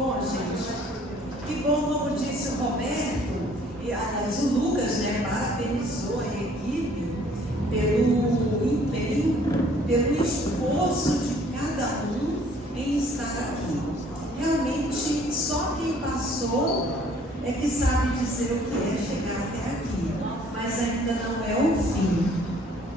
bom, gente. Que bom, como disse o Roberto, e aliás, o Lucas, né, parabenizou a equipe pelo empenho, pelo esforço de cada um em estar aqui. Realmente, só quem passou é que sabe dizer o que é chegar até aqui, mas ainda não é o fim.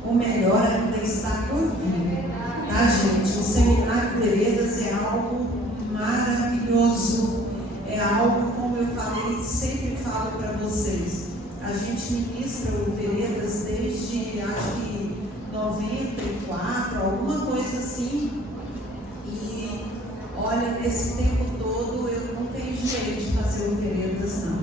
O melhor ainda está por vir, tá, gente? O Seminário Veredas é algo maravilhoso, é algo, como eu falei, sempre falo para vocês. A gente ministra o Veredas desde, acho que 94, alguma coisa assim, e olha, nesse tempo todo eu não tenho jeito de fazer o Veredas, não.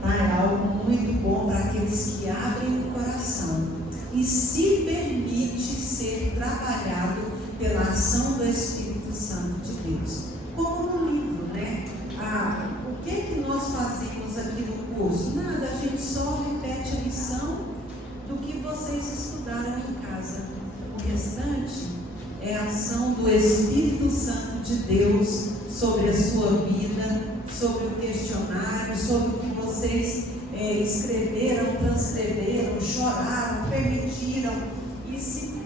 Tá? É algo muito bom para aqueles que abrem o coração e se permite ser trabalhado pela ação do Espírito Santo de Deus. Como no livro, né? O que nós fazemos aqui no curso? Nada, a gente só repete a lição do que vocês estudaram em casa. O restante é a ação do Espírito Santo de Deus sobre a sua vida, sobre o questionário, sobre o que vocês escreveram, transcreveram, choraram, permitiram e se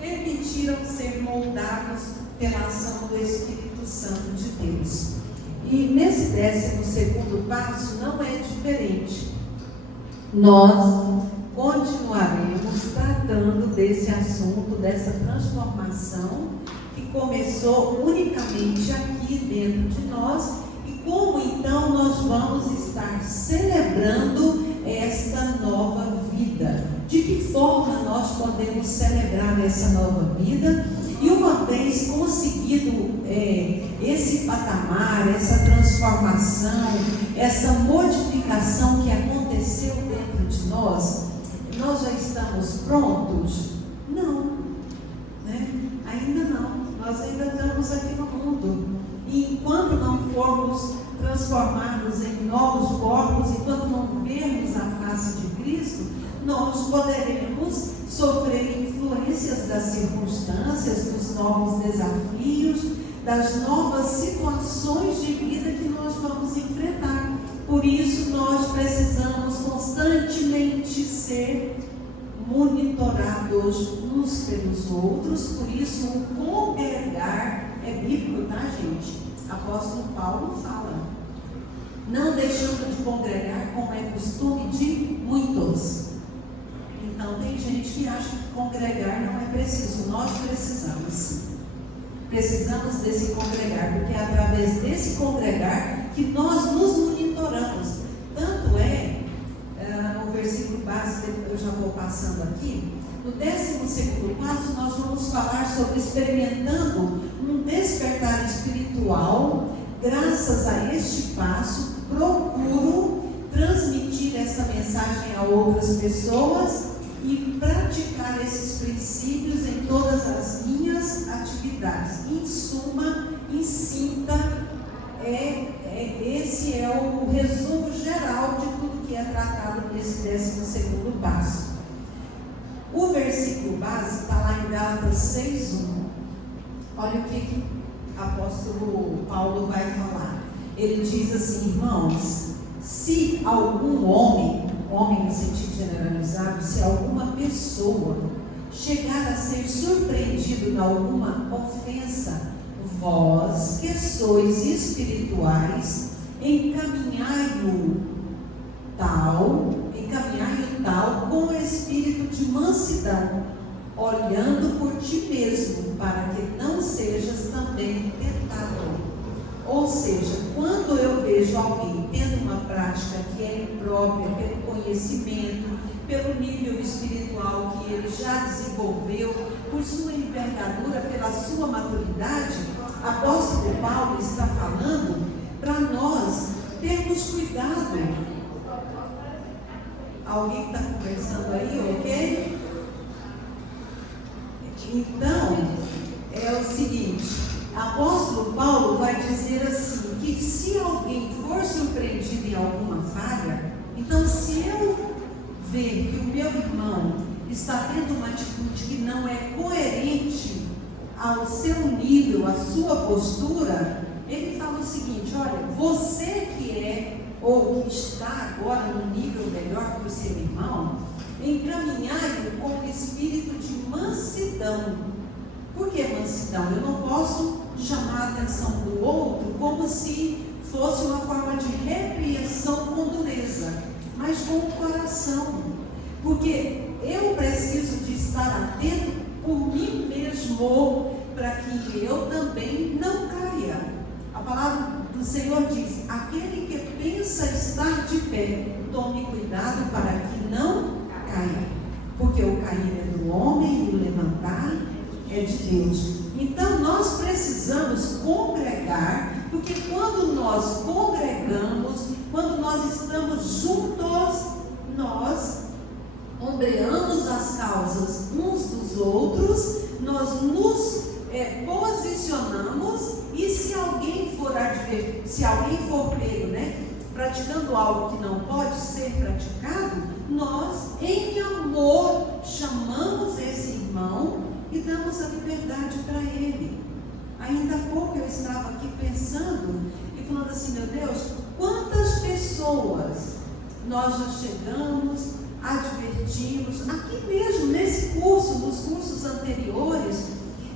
permitiram ser moldados pela ação do Espírito Santo de Deus. E nesse 12º passo não é diferente. Nós continuaremos tratando desse assunto, dessa transformação que começou unicamente aqui dentro de nós. E como então nós vamos estar celebrando esta nova vida? De que forma nós podemos celebrar essa nova vida? E uma vez conseguido esse patamar, essa transformação, essa modificação que aconteceu dentro de nós, nós já estamos prontos? Não, né? Ainda não. Nós ainda estamos aqui no mundo. E enquanto não formos transformados em novos corpos, enquanto não vermos a face de Cristo, nós poderemos sofrer influências das circunstâncias, dos novos desafios, das novas situações de vida que nós vamos enfrentar. Por isso, nós precisamos constantemente ser monitorados uns pelos outros. Por isso, o congregar é bíblico, tá, gente? Apóstolo Paulo fala: não deixando de congregar, como é costume de muitos. Então, tem gente que acha que congregar não é preciso. Nós precisamos desse congregar, porque é através desse congregar que nós nos monitoramos. Tanto no versículo básico, eu já vou passando aqui, no 12º passo nós vamos falar sobre experimentando um despertar espiritual. Graças a este passo, procuro transmitir essa mensagem a outras pessoas e praticar esses princípios em todas as minhas atividades. Em suma, em síntese, esse é o resumo geral de tudo que é tratado nesse 12º passo. O versículo base está lá em Gálatas 6:1. Olha o que o apóstolo Paulo vai falar. Ele diz assim: irmãos, se algum homem no sentido generalizado, se alguma pessoa chegar a ser surpreendido em alguma ofensa, vós que sois espirituais, encaminhai-o tal com o espírito de mansidão, olhando por ti mesmo, para que não sejas também tentado. Ou seja, quando eu vejo alguém tendo uma prática que é imprópria pelo conhecimento, pelo nível espiritual que ele já desenvolveu, por sua envergadura, pela sua maturidade, apóstolo Paulo está falando para nós termos cuidado. Alguém está conversando aí, ok? Então, é o seguinte, apóstolo Paulo vai dizer assim, que se alguém for surpreendido em alguma falha, então se eu ver que o meu irmão está tendo uma atitude que não é coerente ao seu nível, à sua postura, ele fala o seguinte: olha, está agora num nível melhor que o seu irmão, encaminhai-o com o espírito de mansidão. Por que mansidão? Eu não posso chamar a atenção do outro como se fosse uma forma de repreensão com dureza, mas com o coração, porque eu preciso de estar atento por mim mesmo, para que eu também não caia. A palavra do Senhor diz: aquele que pensa estar de pé, tome cuidado para que não caia, porque o cair é do homem e o levantar é de Deus. Então nós precisamos congregar, porque quando nós congregamos, quando nós estamos juntos, nós ombreamos as causas uns dos outros, nós nos posicionamos, e se alguém for pego, praticando algo que não pode ser praticado, nós em amor chamamos esse irmão e damos a liberdade para ele. Ainda há pouco eu estava aqui pensando e falando assim: meu Deus, quantas pessoas nós já chegamos, advertimos, aqui mesmo nesse curso, nos cursos anteriores,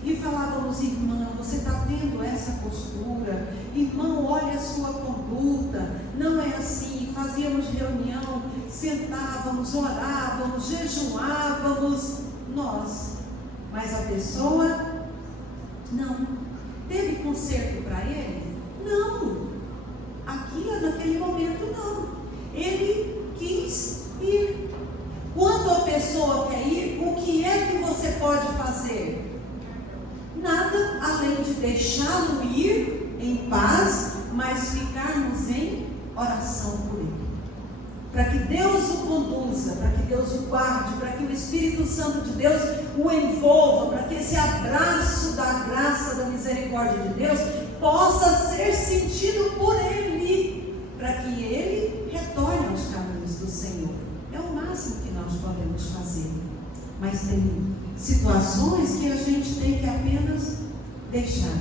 e falávamos: irmã, você está tendo essa postura, irmão, olha a sua conduta, não é assim. Fazíamos reunião, sentávamos, orávamos, jejuávamos, mas a pessoa não. Teve conserto para ele? Não. Aqui, naquele momento, não. Ele quis ir. Quando a pessoa quer ir, o que é que você pode fazer? Nada além de deixá-lo ir em paz, mas ficarmos em oração por ele, para que Deus o conduza, para que Deus o guarde, para que o Espírito Santo de Deus o envolva, para que esse abraço da graça, da misericórdia de Deus possa ser sentido por ele, para que ele retorne aos caminhos do Senhor. É o máximo que nós podemos fazer. Mas tem situações que a gente tem que apenas deixar.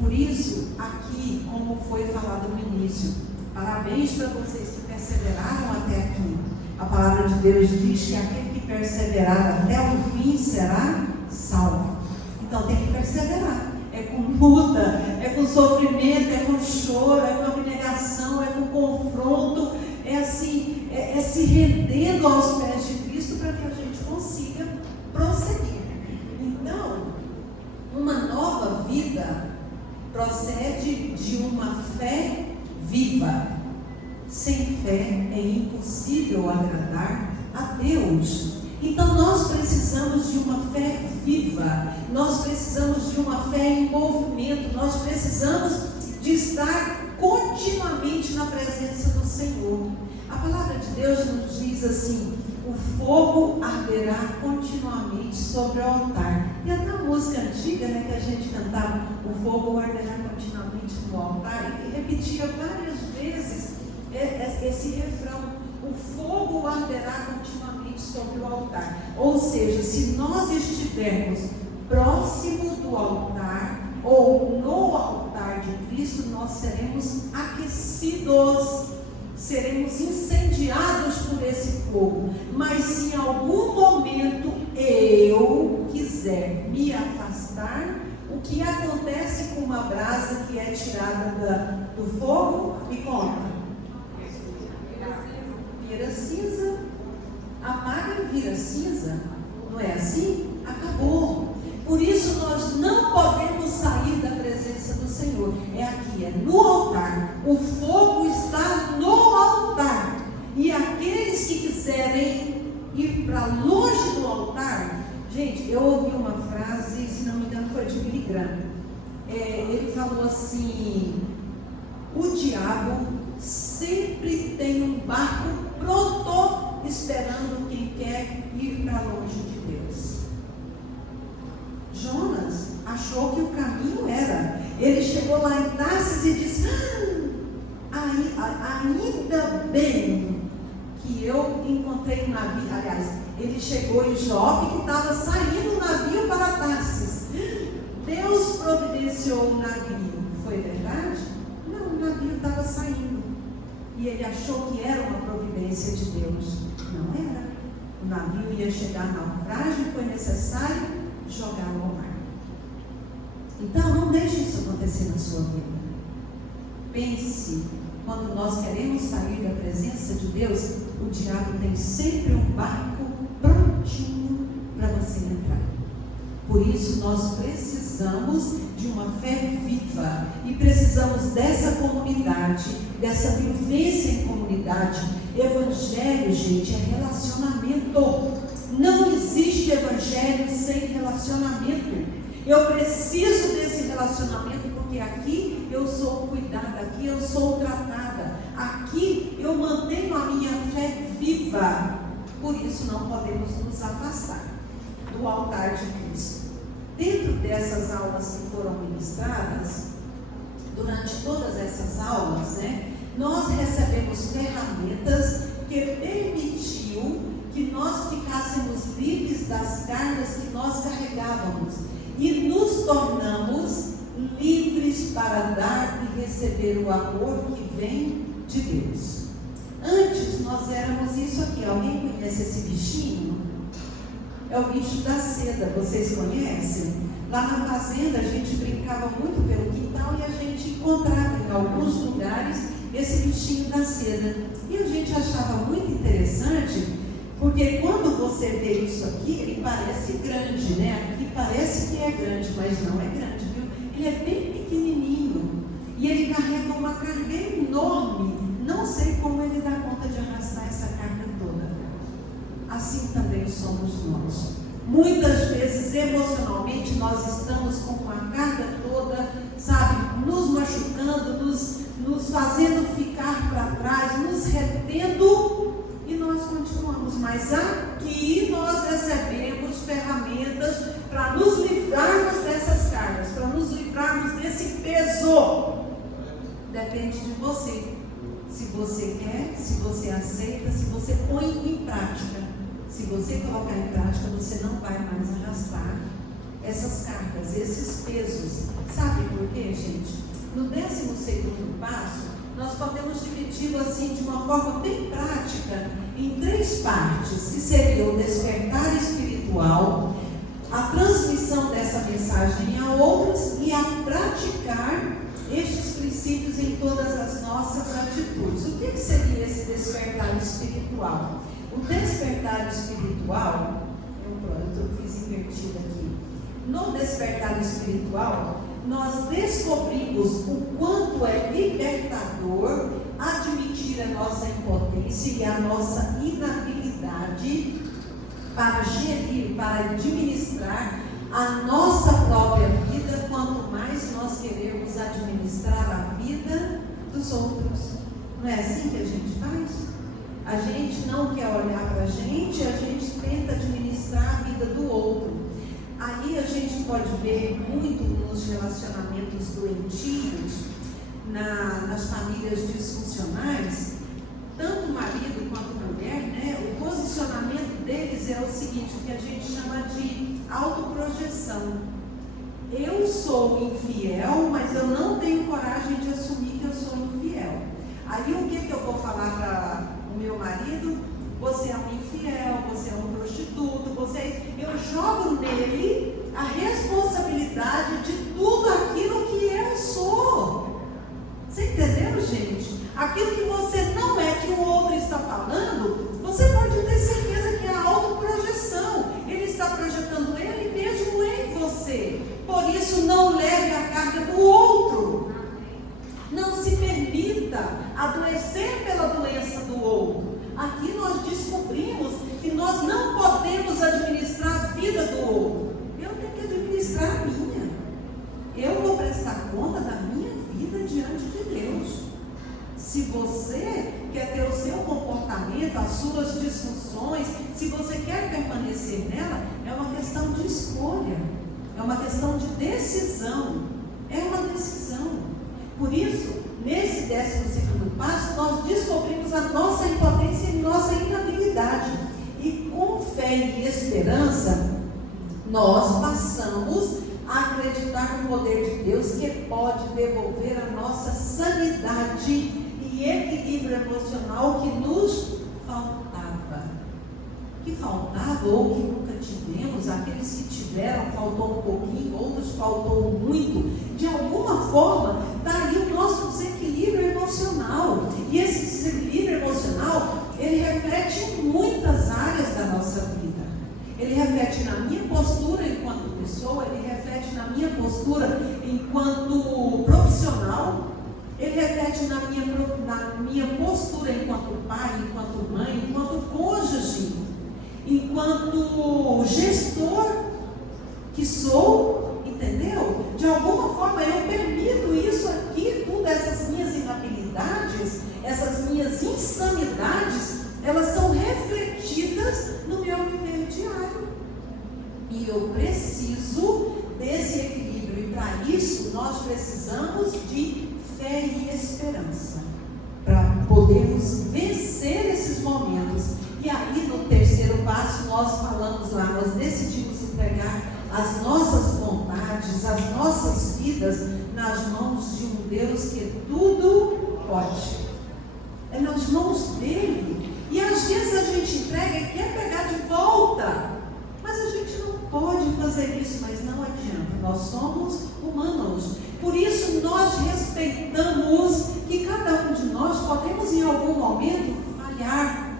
Por isso, aqui, como foi falado no início, parabéns para vocês que perseveraram até aqui. A palavra de Deus diz que aquele que perseverar até o fim será salvo. Então tem que perseverar. É com luta, é com sofrimento, é com choro, é com abnegação, é com confronto, é assim, é se rendendo aos pés de Cristo para que a gente consiga prosseguir. Então, uma nova vida procede de uma fé viva. Sem fé é impossível agradar a Deus. Então nós precisamos de uma fé viva, nós precisamos de uma fé em movimento, nós precisamos de estar continuamente na presença do Senhor. A palavra de Deus nos diz assim: o fogo arderá continuamente sobre o altar. E até a música antiga, que a gente cantava, o fogo arderá continuamente no altar, e repetia várias vezes esse refrão: o fogo arderá continuamente sobre o altar. Ou seja, se nós estivermos próximo do altar ou no altar de Cristo, nós seremos aquecidos, seremos incendiados por esse fogo. Mas se em algum momento eu quiser me afastar, o que acontece com uma brasa que é tirada do fogo? Me conta. Vira cinza, apaga e vira cinza, não é assim? Acabou. Por isso nós não podemos sair da presença do Senhor. É aqui, é no altar. O fogo está no altar. E aqueles que quiserem ir para longe do altar, gente, eu ouvi uma frase, se não me engano foi de Billy Graham. Ele falou assim: o diabo sempre tem um barco pronto, esperando quem quer ir para longe de Deus. Jonas achou que o caminho era. Ele chegou lá em Tarsis e disse: ainda bem que eu encontrei um navio. Aliás, ele chegou em Jope, que estava saindo o navio para Tarsis. Deus providenciou o navio. Foi verdade? Não navio estava saindo. E ele achou que era uma providência de Deus. Não era. O navio ia chegar ao naufrágio e foi necessário jogá-lo ao mar. Então, não deixe isso acontecer na sua vida. Pense, quando nós queremos sair da presença de Deus, o diabo tem sempre um barco prontinho para você entrar. Por isso, nós precisamos de uma fé viva e precisamos dessa comunidade, dessa vivência em comunidade. Evangelho, gente, é relacionamento. Não existe evangelho sem relacionamento. Eu preciso desse relacionamento porque aqui eu sou cuidada, aqui eu sou tratada, aqui eu mantenho a minha fé viva. Por isso não podemos nos afastar do altar de Cristo. Dentro dessas aulas que foram ministradas, durante todas essas aulas, nós recebemos ferramentas que permitiu que nós ficássemos livres das cargas que nós carregávamos e nos tornamos livres para dar e receber o amor que vem de Deus. Antes nós éramos isso aqui. Alguém conhece esse bichinho? É o bicho da seda, vocês conhecem? Lá na fazenda a gente brincava muito pelo quintal e a gente encontrava em alguns lugares esse bichinho da seda. E a gente achava muito interessante, porque quando você vê isso aqui, ele parece grande, né? Aqui parece que é grande, mas não é grande, viu? Ele é bem pequenininho e ele carrega uma carga enorme. Não sei como ele dá conta de arrastar essa carga toda. Assim também somos nós. Muitas vezes, emocionalmente, nós estamos com uma carga toda, sabe, nos machucando, nos fazendo ficar para trás, nos retendo, e nós continuamos. Mas aqui nós recebemos ferramentas para nos livrarmos dessas cargas, para nos livrarmos desse peso. Depende de você. Se você quer, se você aceita, se você põe em prática. Se você colocar em prática, você não vai mais arrastar essas cargas, esses pesos. Sabe por quê, gente? No 12º passo, nós podemos dividi-lo assim de uma forma bem prática em 3 partes, que seria o despertar espiritual, a transmissão dessa mensagem a outros e a praticar estes princípios em todas as nossas atitudes. O que seria esse despertar espiritual? O despertar espiritual, eu fiz invertido aqui. No despertar espiritual, nós descobrimos o quanto é libertador admitir a nossa impotência e a nossa inabilidade para gerir, para administrar a nossa própria vida, quanto mais nós queremos administrar a vida dos outros. Não é assim que a gente faz? A gente não quer olhar para a gente tenta administrar a vida do outro. Aí a gente pode ver muito nos relacionamentos doentios, nas famílias disfuncionais, tanto o marido quanto a mulher, o posicionamento deles é o seguinte, o que a gente chama de autoprojeção. Eu sou infiel, mas eu não tenho coragem de assumir que eu sou infiel. Aí o que eu vou falar para o meu marido? Você é um infiel, você é um prostituto, eu jogo nele a responsabilidade de tudo aquilo que eu sou. Você entendeu, gente? Aquilo que você não é, que o outro está falando, você pode ter certeza que é a autoprojeção. Ele está projetando ele mesmo em você. Por isso, não leve a carga do outro. Não se permita adoecer pela doença do outro. Aqui nós descobrimos que nós não podemos administrar a vida do outro. Eu tenho que administrar a minha. Eu vou prestar conta da minha vida diante de Deus. Se você quer ter o seu comportamento, as suas disfunções, se você quer permanecer nela, é uma questão de escolha, é uma questão de decisão, é uma decisão. Por isso, nesse 12º passo, nós descobrimos a nossa impotência e nossa inabilidade. E com fé e esperança, nós passamos a acreditar no poder de Deus, que pode devolver a nossa sanidade e equilíbrio emocional que nos faltava. Que faltava ou que nunca tivemos, aqueles que tiveram, faltou um pouquinho, outros faltou muito. De alguma forma, está aí o nosso desequilíbrio emocional. E esse desequilíbrio emocional, ele reflete em muitas áreas da nossa vida. Ele reflete na minha postura enquanto pessoa, ele reflete na minha postura enquanto profissional, ele reflete na minha postura enquanto pai, enquanto mãe, enquanto cônjuge, enquanto gestor que sou, entendeu? De alguma forma eu permito isso aqui, tudo, essas minhas inabilidades, essas minhas insanidades, elas são refletidas no meu viver diário. E eu preciso desse equilíbrio, e para isso nós precisamos de fé e esperança, para podermos vencer esses momentos. E aí no terceiro passo nós falamos lá, nós decidimos entregar as nossas vontades, as nossas vidas nas mãos de um Deus que tudo pode. É nas mãos dele. E às vezes a gente entrega e quer pegar de volta, mas a gente não pode fazer isso, mas não adianta, nós somos humanos. Por isso nós respeitamos que cada um de nós podemos em algum momento falhar.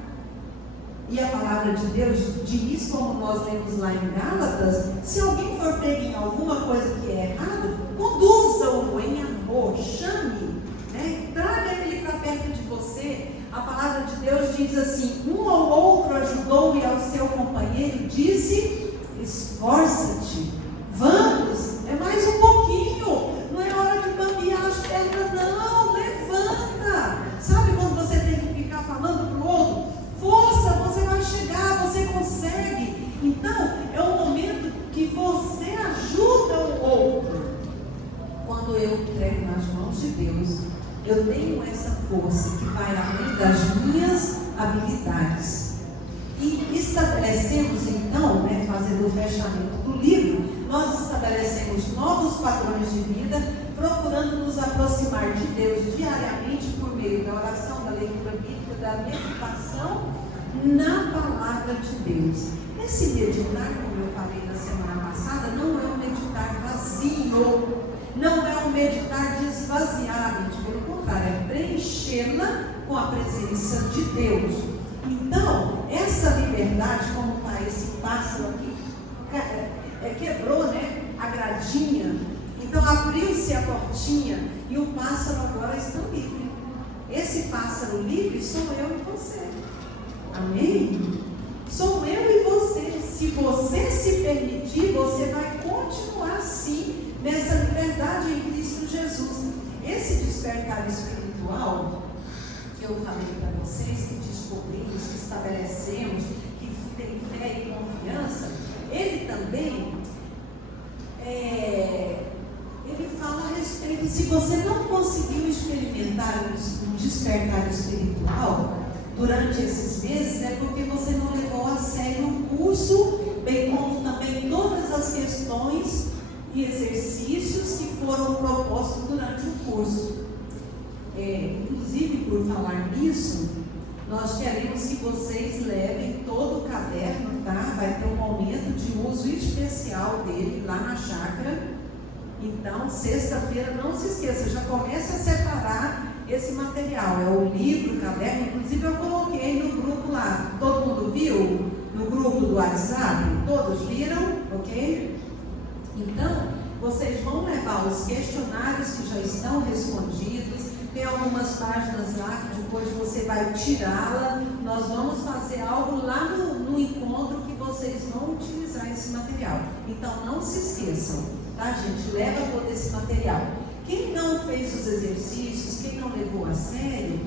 E a palavra de Deus diz, como nós lemos lá em Gálatas, se alguém for pego em alguma coisa que é errada, conduza-o em amor, chame, né? Traga ele para perto de você. A palavra de Deus diz assim: um ou outro ajudou e ao seu companheiro disse: esforça-te, vamos, é mais um pouquinho, não é hora de bambear as pernas não, levanta. Sabe quando você tem que ficar falando para o outro? Força, você vai chegar, você consegue. Então, é o momento que você ajuda o outro. Quando eu entrego nas mãos de Deus, eu tenho essa força que vai além das minhas habilidades. E estabelecemos então, fazendo o fechamento do livro, nós estabelecemos novos padrões de vida, procurando nos aproximar de Deus diariamente por meio da oração, da leitura bíblica, da meditação na palavra de Deus. Esse meditar, como eu falei na semana passada, não é um meditar vazio, não é um meditar desvaziado, pelo contrário, é preenchê-la com a presença de Deus. Então, essa liberdade, como está esse pássaro aqui, quebrou, a gradinha, então abriu-se a portinha e o pássaro agora está livre. Esse pássaro livre sou eu e você. Amém? Sou eu e você. Se você se permitir, você vai continuar sim nessa liberdade em Cristo Jesus. Esse despertar espiritual que eu falei para vocês, que descobrimos, que estabelecemos, que tem fé e confiança, ele também ele fala a respeito, se você não conseguiu experimentar um despertar espiritual durante esses meses, é porque você não levou a sério o curso, bem como também todas as questões e exercícios que foram propostos durante o curso. Inclusive, por falar nisso, nós queremos que vocês levem todo o caderno, tá? Vai ter um momento de uso especial dele lá na chácara. Então, sexta-feira, não se esqueça, já comece a separar esse material. É o livro, o caderno, inclusive eu coloquei no grupo lá. Todo mundo viu? No grupo do WhatsApp? Todos viram? Ok? Então, vocês vão levar os questionários que já estão respondidos. Tem algumas páginas lá que depois você vai tirá-la. Nós vamos fazer algo lá no encontro que vocês vão utilizar esse material. Então, não se esqueçam, tá, gente? Leva todo esse material. Quem não fez os exercícios, quem não levou a sério,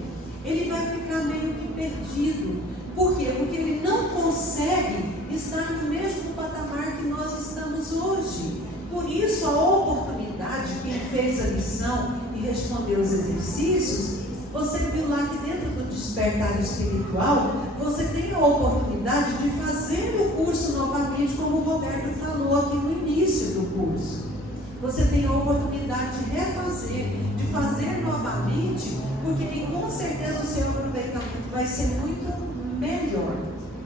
ele vai ficar meio que perdido. Por quê? Porque ele não consegue estar no mesmo patamar que nós estamos hoje. Por isso, a oportunidade, quem fez a lição e respondeu os exercícios, você viu lá que dentro do despertar espiritual, você tem a oportunidade de fazer o curso novamente, como o Roberto falou aqui no início do curso. você tem a oportunidade de refazer, de fazer novamente, porque com certeza o seu aproveitamento vai ser muito melhor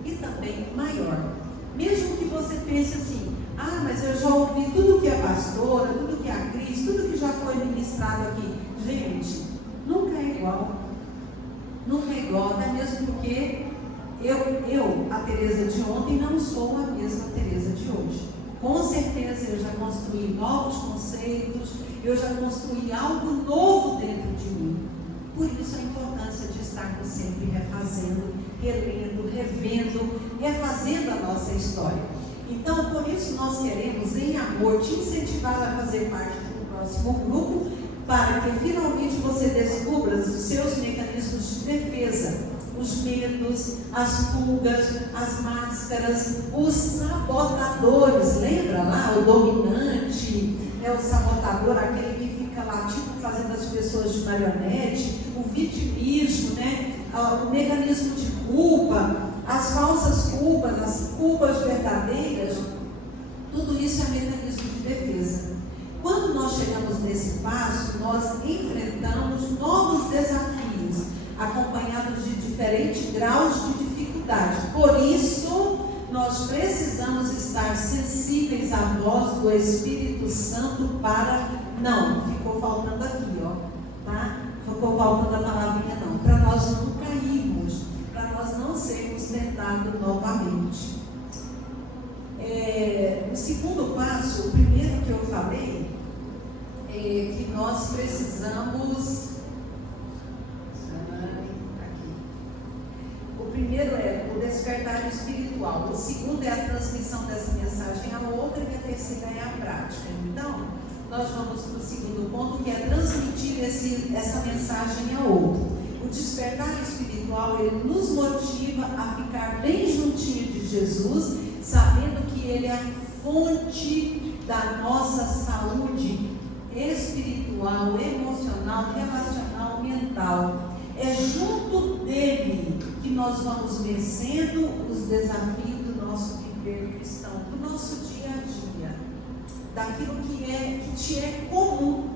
e também maior. Mesmo que você pense assim, mas eu já ouvi tudo que a pastora, tudo que a Cris, tudo que já foi ministrado aqui. Gente, nunca é igual. Nunca é igual, até mesmo porque eu, a Tereza de ontem, não sou a mesma Tereza de hoje. Com certeza eu já construí novos conceitos, eu já construí algo novo dentro de mim. Por isso a importância de estarmos sempre refazendo, relendo, revendo, refazendo a nossa história. Então, por isso nós queremos, em amor, te incentivar a fazer parte do próximo grupo, para que finalmente você descubra os seus mecanismos de defesa, os medos, as fugas, as máscaras, os sabotadores. Lembra lá o dominante, o sabotador, aquele que fica lá tipo fazendo as pessoas de marionete, o vitimismo, o mecanismo de culpa, as falsas culpas, as culpas verdadeiras. Tudo isso é mecanismo de defesa. Quando nós chegamos nesse passo, nós enfrentamos novos desafios, acompanhados de diferentes graus de dificuldade. Por isso, nós precisamos estar sensíveis à voz do Espírito Santo para... Não, ficou faltando aqui, tá? Ficou faltando a palavrinha não. Para nós não cairmos, para nós não sermos tentados novamente. O segundo passo, o primeiro que eu falei, é que nós precisamos... O primeiro é o despertar espiritual, o segundo é a transmissão dessa mensagem a outra, e a terceira é a prática. Então, nós vamos para o segundo ponto, que é transmitir essa mensagem a outro. O despertar espiritual, ele nos motiva a ficar bem juntinho de Jesus, sabendo que Ele é a fonte da nossa saúde espiritual, emocional, relacional, mental. É junto dele que nós vamos vencendo os desafios do nosso viver cristão, do nosso dia a dia, daquilo que te é comum.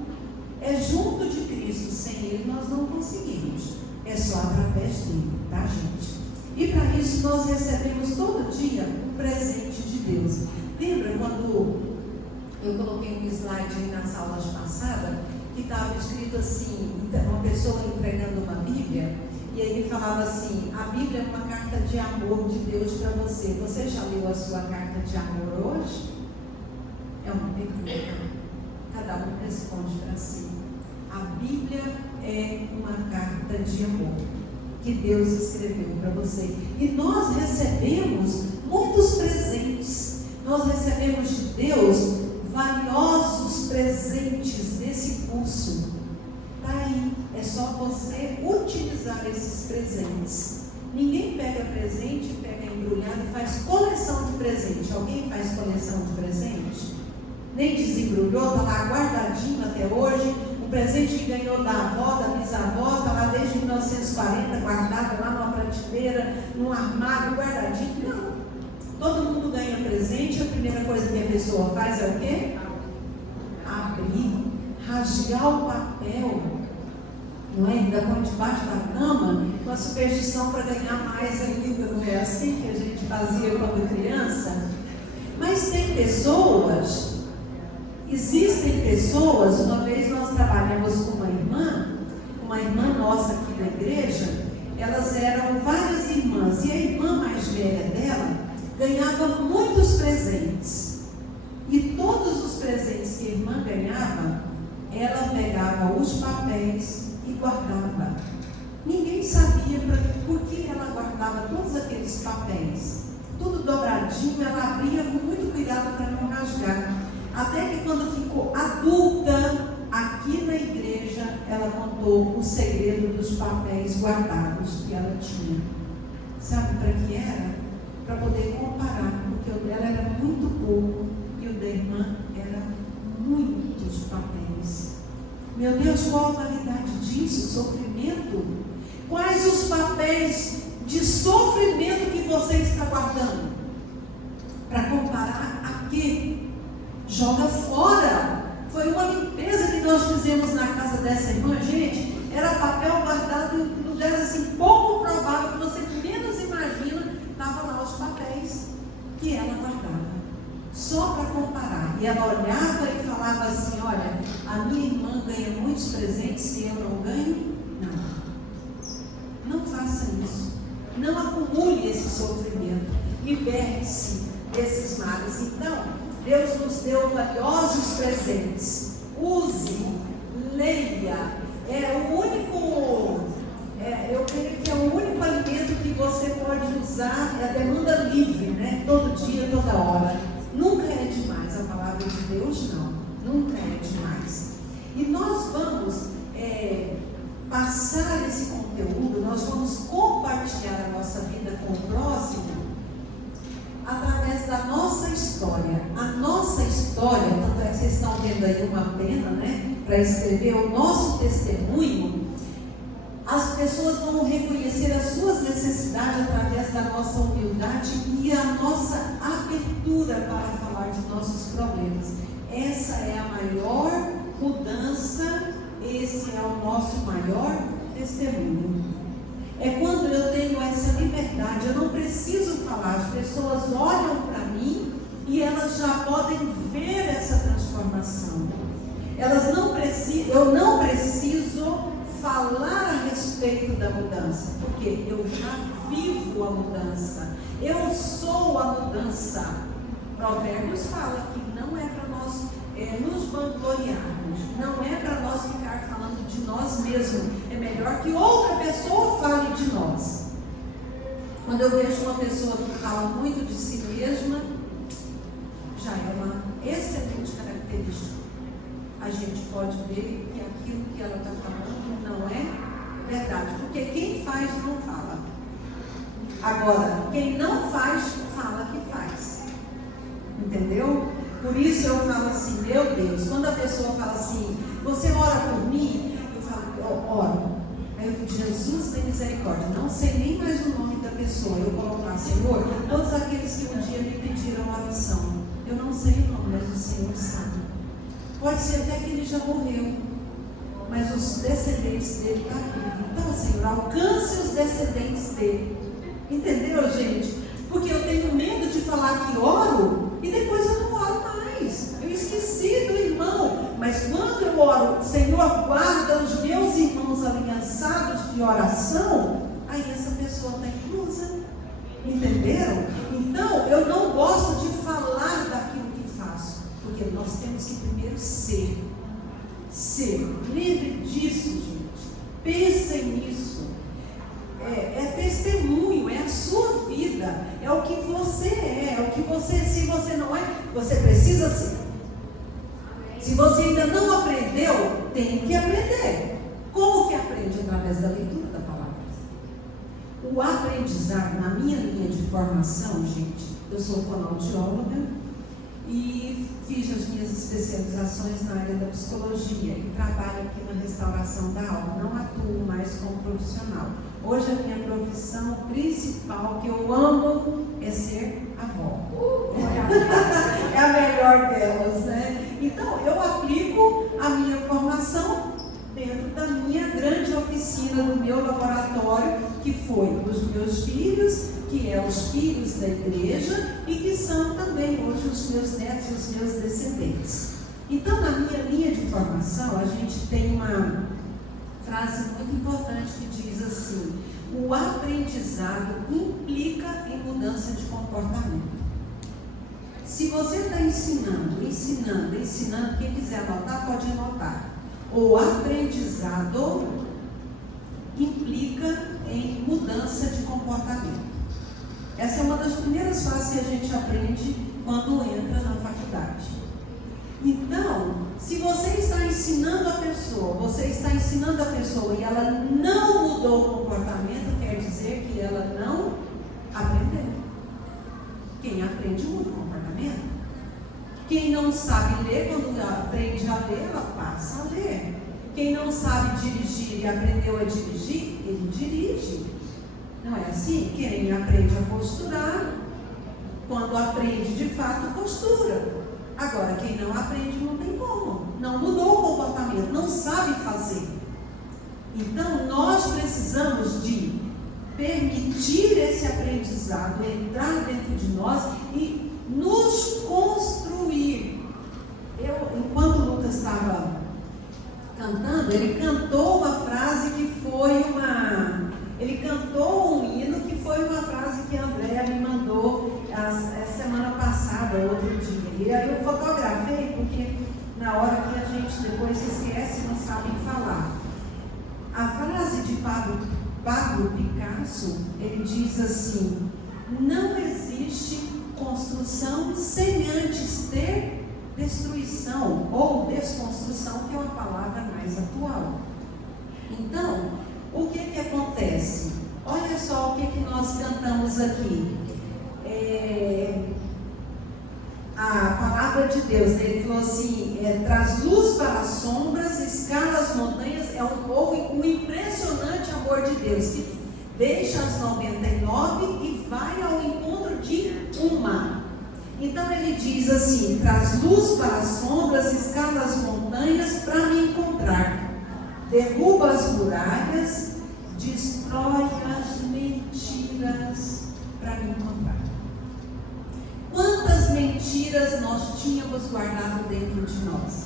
É junto de Cristo, sem Ele nós não conseguimos. É só através dele, tá, gente? E para isso nós recebemos todo dia um presente de Deus. Lembra quando eu coloquei um slide aí nas aulas passadas, que estava escrito assim, uma pessoa entregando uma Bíblia, e ele falava assim: a Bíblia é uma carta de amor de Deus para você. Você já leu a sua carta de amor hoje? É uma pergunta. Cada um responde para si. A Bíblia é uma carta de amor que Deus escreveu para você. E nós recebemos muitos presentes. Nós recebemos de Deus valiosos presentes nesse curso. Está aí. É só você utilizar esses presentes. Ninguém pega presente, pega embrulhado e faz coleção de presente. Alguém faz coleção de presente? Nem desembrulhou, está lá guardadinho até hoje. O presente que ganhou da avó, da bisavó, está lá desde 1940, guardado lá numa prateleira, num armário, guardadinho. Não. Todo mundo ganha presente, a primeira coisa que a pessoa faz é o quê? Abrir, rasgar o papel, não é? Ainda põe debaixo da cama, com a superstição para ganhar mais ainda, não é assim que a gente fazia quando criança? Mas tem pessoas, existem pessoas, uma vez nós trabalhamos com uma irmã nossa aqui na igreja, elas eram várias irmãs, e a irmã mais velha dela ganhava muitos presentes, e todos os presentes que a irmã ganhava, ela pegava os papéis e guardava. Ninguém sabia por que ela guardava todos aqueles papéis, tudo dobradinho. Ela abria com muito cuidado para não rasgar, até que quando ficou adulta, aqui na igreja, ela contou o segredo dos papéis guardados que ela tinha. Sabe para que era? Para poder comparar, porque o dela era muito pouco e o da irmã era muitos papéis. Meu Deus, qual a validade disso? Sofrimento? Quais os papéis de sofrimento que você está guardando? Para comparar a quê? Joga fora. Foi uma limpeza que nós fizemos na casa dessa irmã, gente. Era papel guardado em lugares assim, pouco provável, que você menos imagina, estava lá os papéis que ela guardava. Só para comparar. E ela olhava e falava assim: olha, a minha irmã ganha muitos presentes e eu não ganho nada. Não faça isso. Não acumule esse sofrimento. Liberte-se desses males. Então, Deus nos deu valiosos presentes. Use, leia. Eu creio que é o único alimento que você pode usar, é a demanda livre, né? Todo dia, toda hora. Nunca é demais, a palavra de Deus não. Nunca é demais. E nós vamos passar esse conteúdo, nós vamos compartilhar a nossa vida com o próximo através da nossa história. A nossa história, tanto é que vocês estão vendo aí uma pena, né? Para escrever o nosso testemunho. As pessoas vão reconhecer as suas necessidades através da nossa humildade e a nossa abertura para falar de nossos problemas. Essa é a maior mudança, esse é o nosso maior testemunho. É quando eu tenho essa liberdade, eu não preciso falar, as pessoas olham para mim e elas já podem ver essa transformação. Eu não preciso falar a respeito da mudança, porque eu já vivo a mudança, eu sou a mudança. Provérbios fala que não é para nós nos vangloriarmos, não é para nós ficar falando de nós mesmos, é melhor que outra pessoa fale de nós. Quando eu vejo uma pessoa que fala muito de si mesma, já é uma excelente característica. A gente pode ver que aquilo que ela está falando não é verdade, porque quem faz não fala. Agora, quem não faz, fala que faz. Entendeu? Por isso eu falo assim, meu Deus, quando a pessoa fala assim, você ora por mim? Eu falo, eu oro. Aí eu digo, Jesus tem misericórdia. Não sei nem mais o nome da pessoa. Eu coloco lá, Senhor, todos aqueles que um dia me pediram oração. Eu não sei o nome, mas o Senhor sabe. Pode ser até que ele já morreu, mas os descendentes dele estão vivos. Então, Senhor, alcance os descendentes dele. Entendeu, gente? Porque eu tenho medo de falar que oro e depois eu não oro mais. Eu esqueci do irmão. Mas quando eu oro, Senhor, guarda os meus irmãos aliançados de oração, aí essa pessoa está inclusa. Entenderam? Então, eu não gosto de falar daquilo que faço, porque nós temos que primeiro ser. Lembre disso, gente. Pensem nisso. É testemunho, é a sua vida, é o que você é o que você, se você não é, você precisa ser. Se você ainda não aprendeu, tem que aprender. Como que aprende? Através da leitura da palavra. O aprendizado, na minha linha de formação, gente, eu sou fonoaudióloga e fiz as minhas especializações na área da psicologia e trabalho aqui na restauração da alma. Não atuo mais como profissional. Hoje a minha profissão principal, que eu amo, é ser avó. É a melhor delas, né? Então, eu aplico a minha formação dentro da minha grande oficina, do meu laboratório, que foi os meus filhos, que é os filhos da igreja e que são também hoje os meus netos e os meus descendentes. Então, na minha linha de formação, a gente tem uma frase muito importante que diz assim: o aprendizado implica em mudança de comportamento. Se você está ensinando, quem quiser anotar, pode anotar. O aprendizado implica em mudança de comportamento. Essa é uma das primeiras fases que a gente aprende quando entra na faculdade. Então, se você está ensinando a pessoa e ela não mudou o comportamento, quer dizer que ela não aprendeu. Quem aprende muda o comportamento. Quem não sabe ler, quando aprende a ler, ela passa a ler. Quem não sabe dirigir e aprendeu a dirigir, ele dirige. Não é assim? Quem aprende a costurar, quando aprende de fato, costura. Agora, quem não aprende, não tem como. não mudou o comportamento, não sabe fazer. Então, nós precisamos de permitir esse aprendizado entrar dentro de nós e nos construir. Enquanto o Lucas estava cantando, ele cantou uma frase que foi ele cantou um hino que foi uma frase que a Andréa me mandou a semana passada, outro dia. E aí eu fotografei porque na hora que a gente depois esquece, não sabe falar. A frase de Pablo Picasso, ele diz assim: não existe construção sem antes ter destruição ou desconstrução, que é uma palavra mais atual. Então, o que acontece? Olha só o que nós cantamos aqui. A palavra de Deus, ele falou assim: traz luz para as sombras, escala as montanhas. É um impressionante amor de Deus, que deixa as 99 e vai ao encontro de uma. Então ele diz assim: traz luz para as sombras, escala as montanhas para me encontrar, derruba as muralhas, destrói as mentiras para me encontrar. Quantas mentiras nós tínhamos guardado dentro de nós?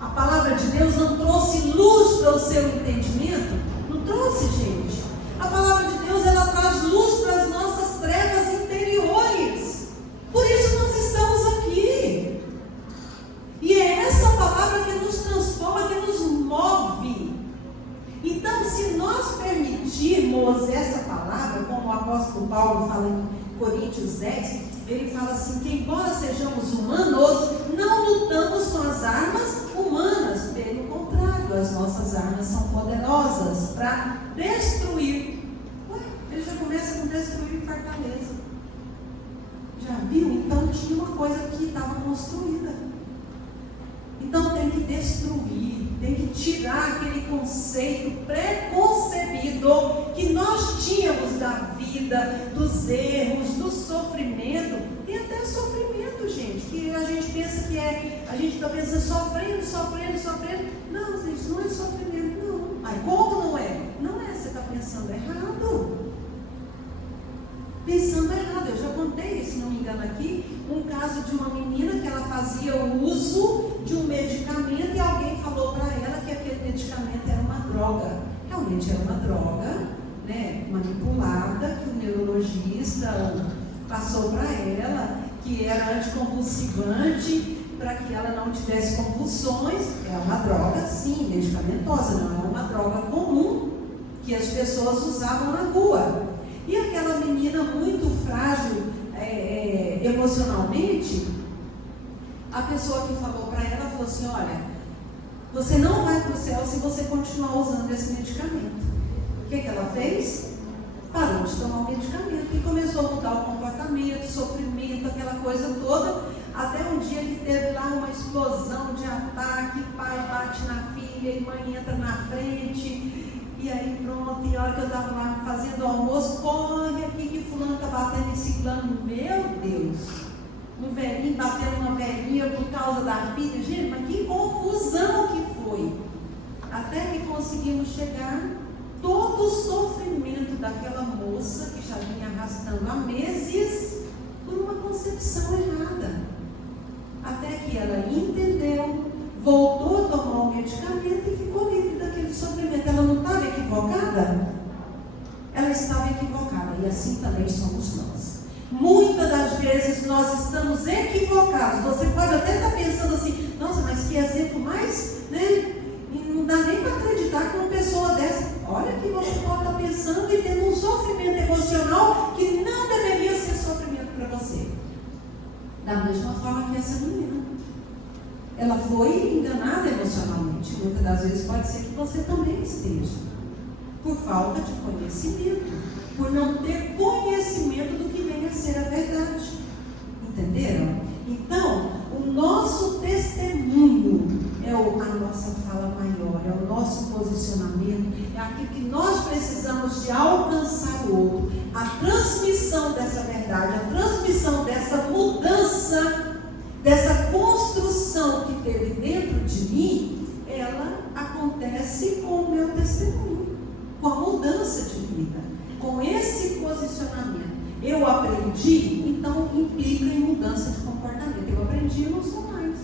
A palavra de Deus não trouxe luz para o seu entendimento? Não trouxe, gente. A palavra de Deus, ela traz luz para as nossas trevas interiores. Por isso nós estamos aqui. E é essa palavra que nos transforma, que nos move. Então, se nós permitirmos essa palavra, como o apóstolo Paulo fala em Coríntios 10, ele fala assim: que embora sejamos humanos, não lutamos com as armas humanas, pelo contrário, as nossas armas são poderosas para destruir. Ele já começa com destruir fortaleza. Já viu? Então tinha uma coisa que estava construída. Então tem que destruir, tem que tirar aquele conceito preconcebido que nós tínhamos da vida, dos erros, do sofrimento. Tem até sofrimento, gente, que a gente pensa que a gente está pensando sofrendo. Não, gente, não é sofrimento, não. Mas como não é? Não é, você está pensando errado. Pensando errado. Eu já contei, se não me engano aqui, um caso de uma menina que ela fazia o uso de um medicamento e alguém falou para ela que aquele medicamento era uma droga. Realmente era uma droga, né, manipulada, que o neurologista passou para ela, que era anticonvulsivante, para que ela não tivesse convulsões. É uma droga, sim, medicamentosa, não é uma droga comum que as pessoas usavam na rua. E aquela menina muito frágil emocionalmente, a pessoa que falou para ela falou assim: olha, você não vai para o céu se você continuar usando esse medicamento. O que ela fez? Parou de tomar o medicamento e começou a mudar o comportamento, sofrimento, aquela coisa toda, até um dia que teve lá uma explosão de ataque, pai bate na filha e mãe entra na frente. E aí pronto, e a hora que eu estava lá fazendo o almoço, corre aqui que fulano está batendo em ciclano. Meu Deus, um velhinho batendo uma velhinha por causa da filha. Gente, mas que confusão que foi. Até que conseguimos chegar, todo o sofrimento daquela moça que já vinha arrastando há meses por uma concepção errada. Até que ela entendeu, voltou a tomar o medicamento e ficou livre daquele sofrimento. Ela não estava equivocada? Ela estava equivocada, e assim também somos nós. Muitas das vezes nós estamos equivocados. Você pode até estar pensando assim: nossa, mas que exemplo mais, né? E não dá nem para acreditar que uma pessoa dessa. Olha que você pode estar pensando e tendo um sofrimento emocional que não deveria ser sofrimento para você. Da mesma forma que essa menina. Ela foi enganada emocionalmente. Muitas das vezes pode ser que você também esteja. Por falta de conhecimento. Por não ter conhecimento do que vem a ser a verdade. Entenderam? Então, o nosso testemunho é a nossa fala maior, é o nosso posicionamento, é aquilo que nós precisamos de alcançar o outro. A transmissão dessa verdade, a transmissão dessa mudança, dessa construção transformação que teve dentro de mim, ela acontece com o meu testemunho, com a mudança de vida, com esse posicionamento. Eu aprendi, então implica em mudança de comportamento. Eu aprendi, eu não sou mais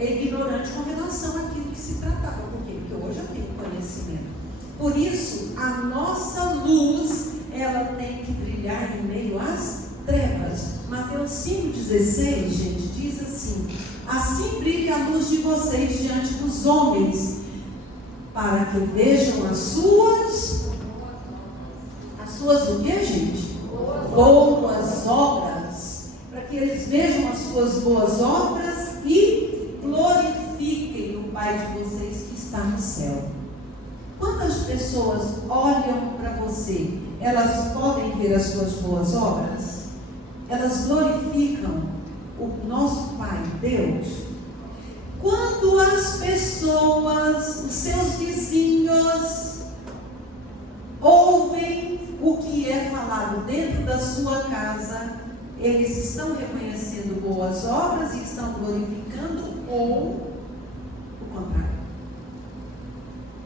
ignorante com relação àquilo que se tratava. Por quê? Porque hoje eu tenho conhecimento. Por isso, a nossa luz, ela tem que brilhar em meio às trevas. Mateus 5,16, gente, diz assim: assim brilha a luz de vocês diante dos homens, para que vejam as suas o que, gente? Boas obras. Para que eles vejam as suas boas obras e glorifiquem o Pai de vocês que está no céu. Quantas pessoas olham para você? Elas podem ver as suas boas obras? Elas glorificam o nosso Pai, Deus? Quando as pessoas, os seus vizinhos, ouvem o que é falado dentro da sua casa, eles estão reconhecendo boas obras e estão glorificando, ou o contrário?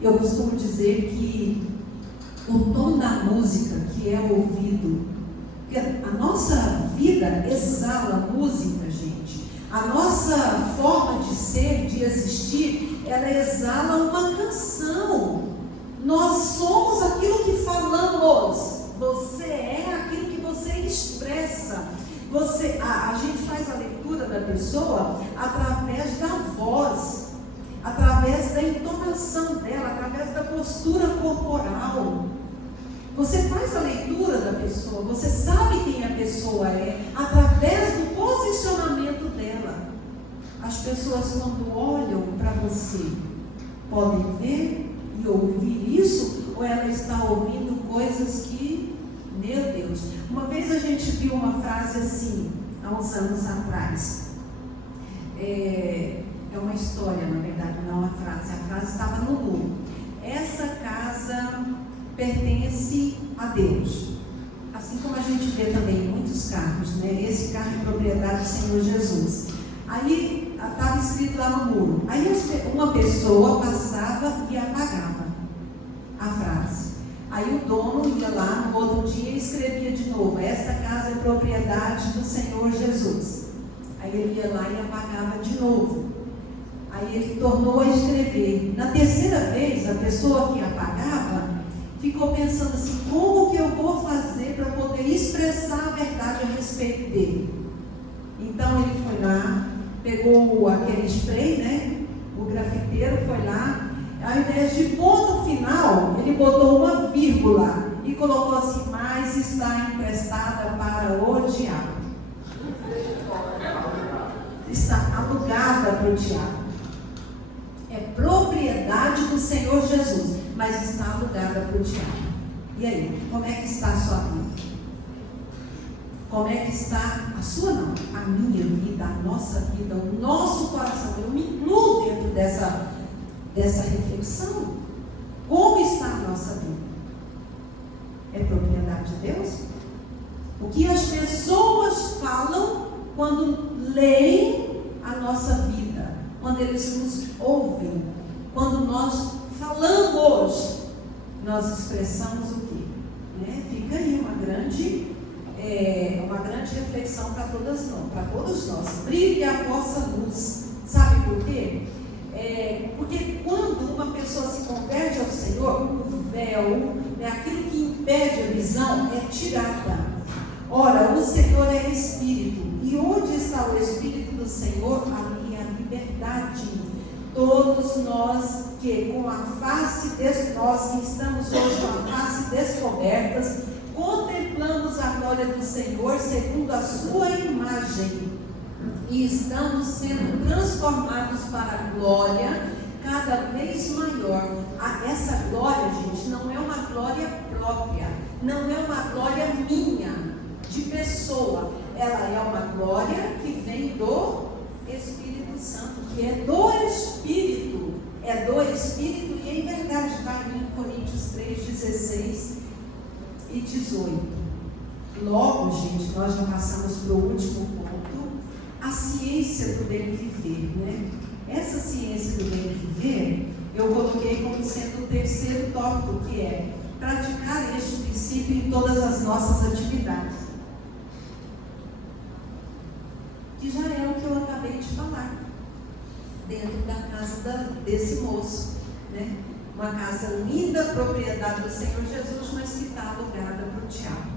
Eu costumo dizer que o tom da música que é ouvido, porque a nossa vida exala música, gente. A nossa forma de ser, de existir, ela exala uma canção. Nós somos aquilo que falamos. Você é aquilo que você expressa. A gente faz a leitura da pessoa através da voz, através da entonação dela, através da postura corporal. Você faz a leitura da pessoa, você sabe quem a pessoa é, através do posicionamento dela. As pessoas, quando olham para você, podem ver e ouvir isso, ou ela está ouvindo coisas que, meu Deus. Uma vez a gente viu uma frase assim, há uns anos atrás. É uma história, na verdade, não uma frase. A frase estava no muro. Essa casa pertence a Deus. Assim como a gente vê também muitos carros, né? Esse carro é propriedade do Senhor Jesus. Aí estava escrito lá no muro. Aí uma pessoa passava e apagava a frase. Aí o dono ia lá no outro dia e escrevia de novo: esta casa é propriedade do Senhor Jesus. Aí ele ia lá e apagava de novo. Aí ele tornou a escrever. Na terceira vez, a pessoa que apagava ficou pensando assim: como que eu vou fazer para poder expressar a verdade a respeito dele? Então ele foi lá, pegou aquele spray, né? O grafiteiro foi lá, ao invés de ponto final, ele botou uma vírgula e colocou assim: mas está emprestada para o diabo. Está alugada para o diabo. É propriedade do Senhor Jesus, mas está alugada para o diabo. E aí, como é que está a sua vida? Como é que está a sua, não? A minha vida, a nossa vida, o nosso coração. Eu me incluo dentro dessa reflexão. Como está a nossa vida? É propriedade de Deus? O que as pessoas falam quando leem a nossa vida, quando eles nos ouvem, quando nós falamos, nós expressamos o quê? Né? Fica aí uma grande reflexão para todos nós. Brilhe a vossa luz. Sabe por quê? Porque quando uma pessoa se converte ao Senhor, o véu, aquilo que impede a visão, é tirada. Ora, o Senhor é Espírito, e onde está o Espírito do Senhor, ali é a liberdade. Todos nós que nós que estamos hoje com a face descobertas, contemplamos a glória do Senhor segundo a sua imagem, e estamos sendo transformados para a glória cada vez maior. Essa glória, gente, não é uma glória própria, não é uma glória minha, de pessoa. Ela é uma glória que vem do Espírito Santo, que é do Espírito. É do Espírito, e em verdade está em Coríntios 3, 16 e 18. Logo, gente, nós já passamos para o último ponto. a ciência do bem viver, né? Essa ciência do bem viver, eu coloquei como sendo o terceiro tópico, que é praticar este princípio em todas as nossas atividades. Que já é o que eu acabei de falar, dentro da casa desse moço, né? Uma casa linda, propriedade do Senhor Jesus, mas que está alugada para o diabo.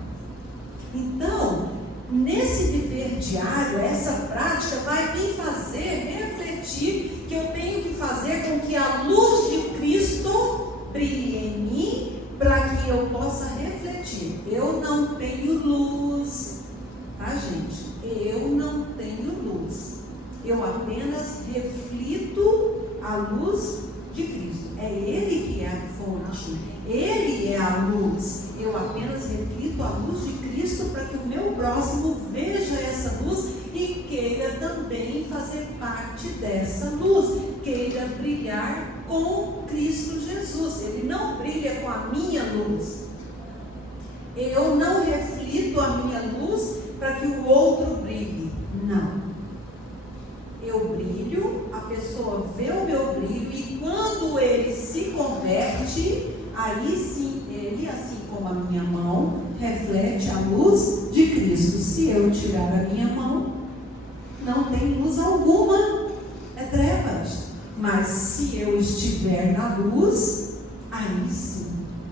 Então, nesse viver diário, essa prática vai me fazer refletir que eu tenho que fazer com que a luz de Cristo brilhe em mim, para que eu possa refletir. Eu não tenho luz, tá, gente? Eu não tenho luz. Eu apenas reflito a luz de Cristo. É Ele que é a fonte. Ele é a luz. Eu apenas reflito a luz de Cristo para que o meu próximo veja essa luz e queira também fazer parte dessa luz. Queira brilhar com Cristo Jesus. Ele não brilha com a minha luz. Eu não reflito a minha luz para que o outro brilhe. Não. Eu brilho, a pessoa vê o meu brilho e quando ele se converte, aí sim, ele, assim como a minha mão, reflete a luz de Cristo. Se eu tirar a minha mão, não tem luz alguma, é trevas. Mas se eu estiver na luz, aí sim.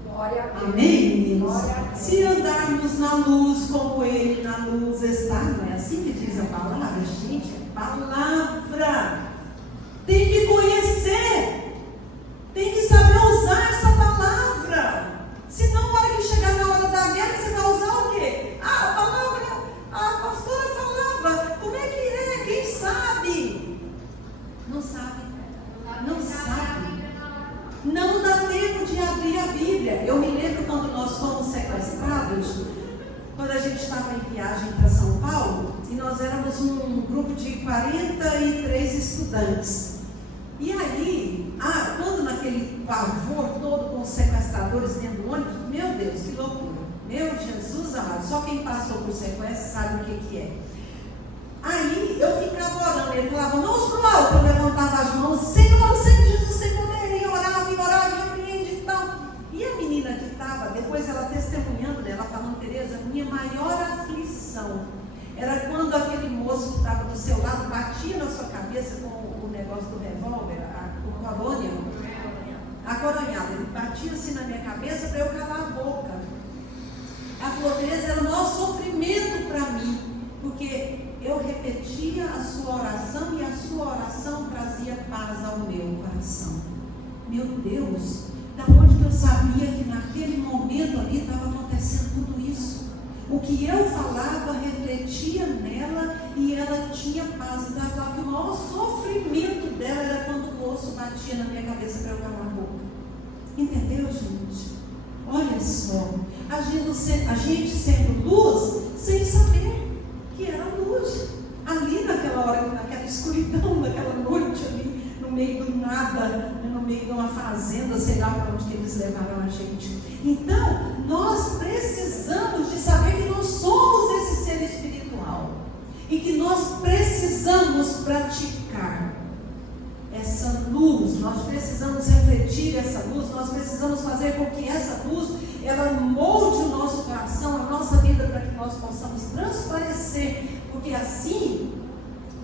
Glória a Deus. Amém, meninos? Glória a Deus. Se andarmos na luz como Ele na luz está, não é assim que diz a palavra, gente? É palavra. Tem que conhecer. Tem que saber usar essa palavra. Senão, na hora que chegar na hora da guerra, você vai usar o quê? Ah, a palavra, a pastora falava. Como é que é? Quem sabe? Não sabe. Não sabe. Não dá tempo de abrir a Bíblia. Eu me lembro quando nós fomos sequestrados, quando a gente estava em viagem para São Paulo, e nós éramos um grupo de 43 estudantes. E aí, quando naquele pavor todo com os sequestradores dentro do ônibus, meu Deus, que loucura. Meu Jesus amado, só quem passou por sequestro sabe o que é. Aí eu ficava orando, ele falava, mãos para o alto, eu levantava as mãs, Senhor, Senhor Jesus, sem poder, e orava, e apreende e tal. E a menina que estava, depois ela testemunhando dela, falando, Tereza, minha maior aflição era quando aquele moço que estava do seu lado batia na sua cabeça com o negócio do revólver, o colônia, a coronhada, ele batia assim na minha cabeça para eu calar a boca. Ela falou, Tereza, era o maior sofrimento para mim, porque eu repetia a sua oração e a sua oração trazia paz ao meu coração. Meu Deus, da onde que eu sabia que naquele momento ali estava acontecendo tudo isso? O que eu falava refletia nela e ela tinha paz. Então ela falava que o maior sofrimento dela era quando o moço batia na minha cabeça para eu calar a boca. Entendeu, gente? Olha só, a gente sendo luz sem saber que era luz, ali naquela hora, naquela escuridão, naquela noite ali, no meio do nada, no meio de uma fazenda, sei lá para onde que eles levaram a gente. Então, nós precisamos de saber que nós somos esse ser espiritual e que nós precisamos praticar essa luz, nós precisamos refletir essa luz, nós precisamos fazer com que essa luz, ela molde o nosso coração, a nossa vida, para que nós possamos transparecer, porque assim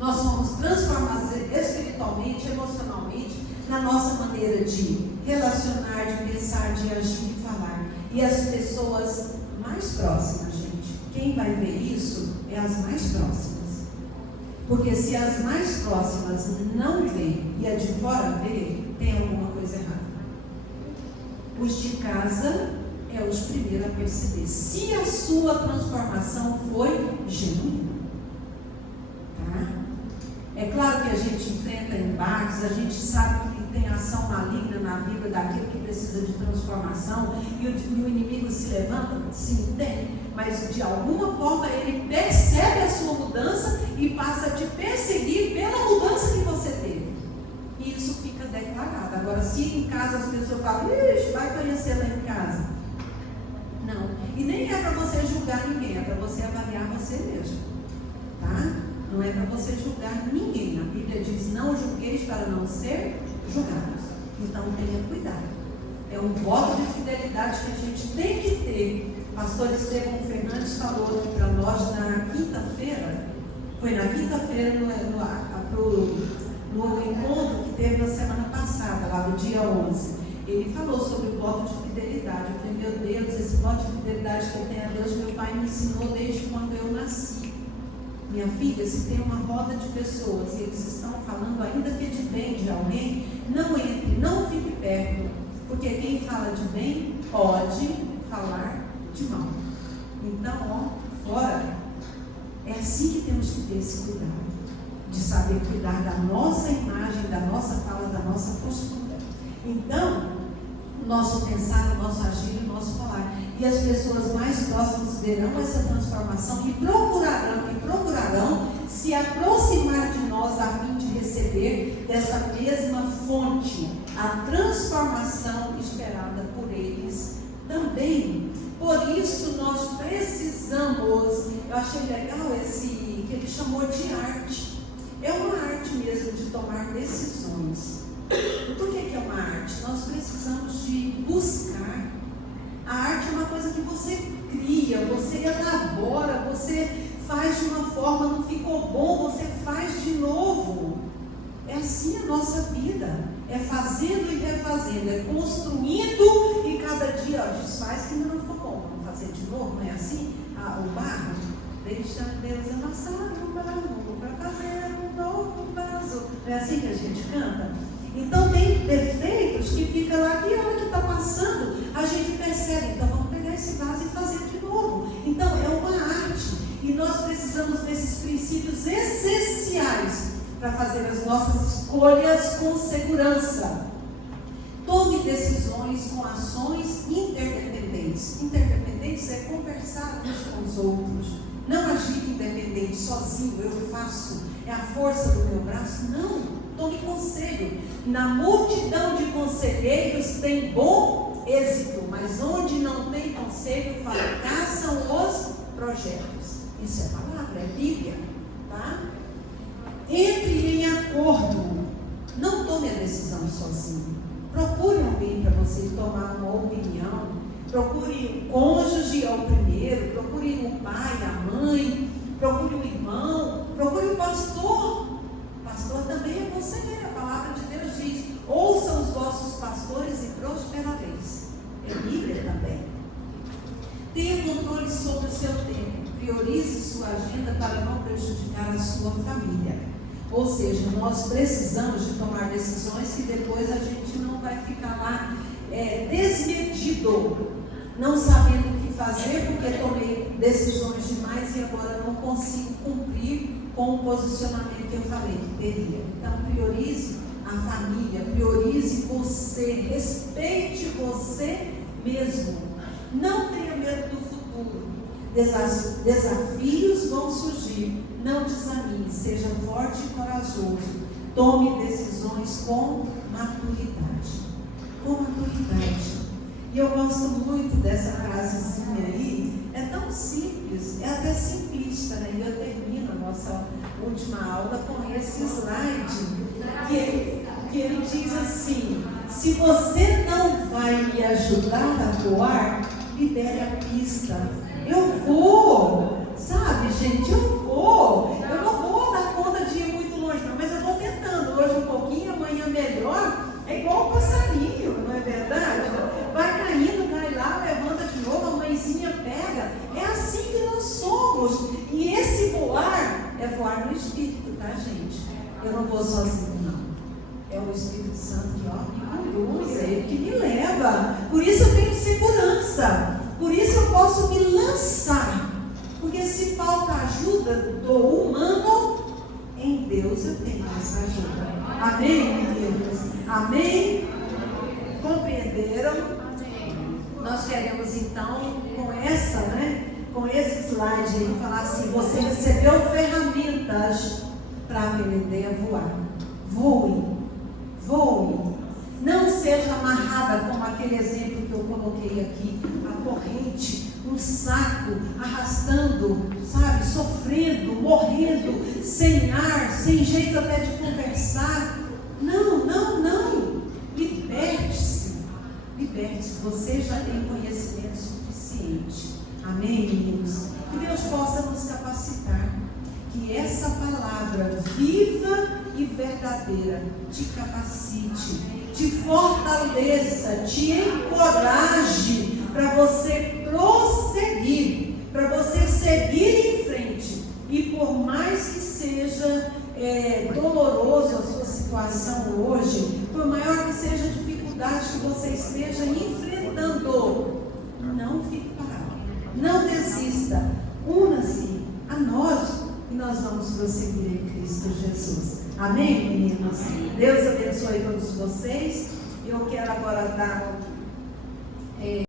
nós somos transformados espiritualmente, emocionalmente, na nossa maneira de relacionar, de pensar, de agir, de falar. E as pessoas mais próximas, gente, quem vai ver isso é as mais próximas. Porque se as mais próximas não veem e a de fora vê, tem alguma coisa errada. Os de casa é os primeiros a perceber se a sua transformação foi genuína. Tá? É claro que a gente enfrenta embates, a gente sabe que tem ação maligna na vida daquele que precisa de transformação e o inimigo se levanta, sim, tem. Mas de alguma forma ele percebe a sua mudança e passa a te perseguir pela mudança que você teve. E isso fica declarado. Agora, se em casa as pessoas falam, ixi, vai conhecer lá em casa. Não. E nem é para você julgar ninguém, é para você avaliar você mesmo. Tá? Não é para você julgar ninguém. A Bíblia diz: não julgueis para não ser julgados. Então tenha cuidado. É um voto de fidelidade que a gente tem que ter. O pastor Estevão Fernandes falou para nós na quinta-feira. Foi na quinta-feira no encontro que teve na semana passada, lá do dia 11. Ele falou sobre o voto de fidelidade. Eu falei: meu Deus, esse voto de fidelidade que eu tenho a Deus, meu pai me ensinou desde quando eu nasci. Minha filha, se tem uma roda de pessoas e eles estão falando ainda que de bem de alguém, não entre, não fique perto, porque quem fala de bem pode falar de mal. Então, fora. É assim que temos que ter esse cuidado, de saber cuidar da nossa imagem, da nossa fala, da nossa postura. Então, o nosso pensar, o nosso agir, o nosso falar. E as pessoas mais próximas verão essa transformação e procurarão se aproximar de nós a fim de receber dessa mesma fonte, a transformação esperada por eles também. Por isso nós precisamos, eu achei legal esse que ele chamou de arte. É uma arte mesmo de tomar decisões. Por que é uma arte? Nós precisamos de buscar. A arte é uma coisa que você cria, você elabora, você faz de uma forma, não ficou bom, você faz de novo. É assim a nossa vida. É fazendo e refazendo, é construindo e cada dia desfaz que ainda não ficou bom. Vamos fazer de novo, não é assim? O barro, deixa Deus amassar o barro para fazer um novo vaso. Não é assim que a gente canta? Então tem defeitos que fica lá e a hora que está passando, a gente percebe. Então vamos pegar esse vaso e fazer de novo. Então é uma arte e nós precisamos desses princípios essenciais para fazer as nossas escolhas com segurança. Tome decisões com ações interdependentes. Interdependentes é conversar uns com os outros. Não agir independente, sozinho, eu faço, é a força do meu braço. Não, tome conselho. Na multidão de conselheiros tem bom êxito, mas onde não tem conselho, fracassam os projetos. Isso é palavra, é Bíblia, tá? Entre em acordo. Não tome a decisão sozinho. Procure alguém para você tomar uma opinião. Procure o cônjuge ao primeiro. Procure o pai, a mãe. Procure o irmão. Procure o pastor. O pastor também é conselheiro. A palavra de Deus diz: ouçam os vossos pastores e prosperareis. É Bíblia também. Tenha controle sobre o seu tempo. Priorize sua agenda para não prejudicar a sua família. Ou seja, nós precisamos de tomar decisões que depois a gente não vai ficar lá desmedido, não sabendo o que fazer, porque tomei decisões demais e agora não consigo cumprir com o posicionamento que eu falei que teria. Então priorize a família, priorize você, respeite você mesmo. Não tenha medo do futuro. Desafios vão surgir. Não desanime, seja forte e corajoso. Tome decisões com maturidade. Com maturidade. E eu gosto muito dessa frasezinha aí. É tão simples, é até simplista, né? E eu termino a nossa última aula com esse slide que ele diz assim: se você não vai me ajudar a voar, libere a pista. Eu vou, sabe, gente, eu não vou dar conta de ir muito longe não, mas eu estou tentando, hoje um pouquinho, amanhã melhor. É igual um passarinho, não é verdade? Vai caindo, cai lá, levanta de novo, a mãezinha pega. É assim que nós somos. E esse voar é voar no Espírito, tá, gente? Eu não vou sozinho, não. É o Espírito Santo que me conduz, é Ele que me leva. Por isso eu tenho segurança. Por isso eu posso me lançar. Porque se falta ajuda do humano, em Deus eu tenho essa ajuda. Amém, meninos? Amém? Compreenderam? Nós queremos então, com esse slide aí, falar assim: você recebeu ferramentas para aprender a voar. Voe. Não seja amarrado cansada, como aquele exemplo que eu coloquei aqui, a corrente, um saco, arrastando, sabe, sofrendo, morrendo, sem ar, sem jeito até de conversar. Não, não, não. Liberte-se. Liberte-se. Você já tem conhecimento suficiente. Amém, meninos? Que Deus possa nos capacitar. Que essa palavra viva e verdadeira te capacite, te fortaleça, te encoraje para você prosseguir, para você seguir em frente. E por mais que seja doloroso a sua situação hoje, por maior que seja a dificuldade que você esteja enfrentando, não fique parado, não desista, una-se a nós e nós vamos prosseguir em Cristo Jesus. Amém, meninos? Deus abençoe todos vocês. Eu quero agora dar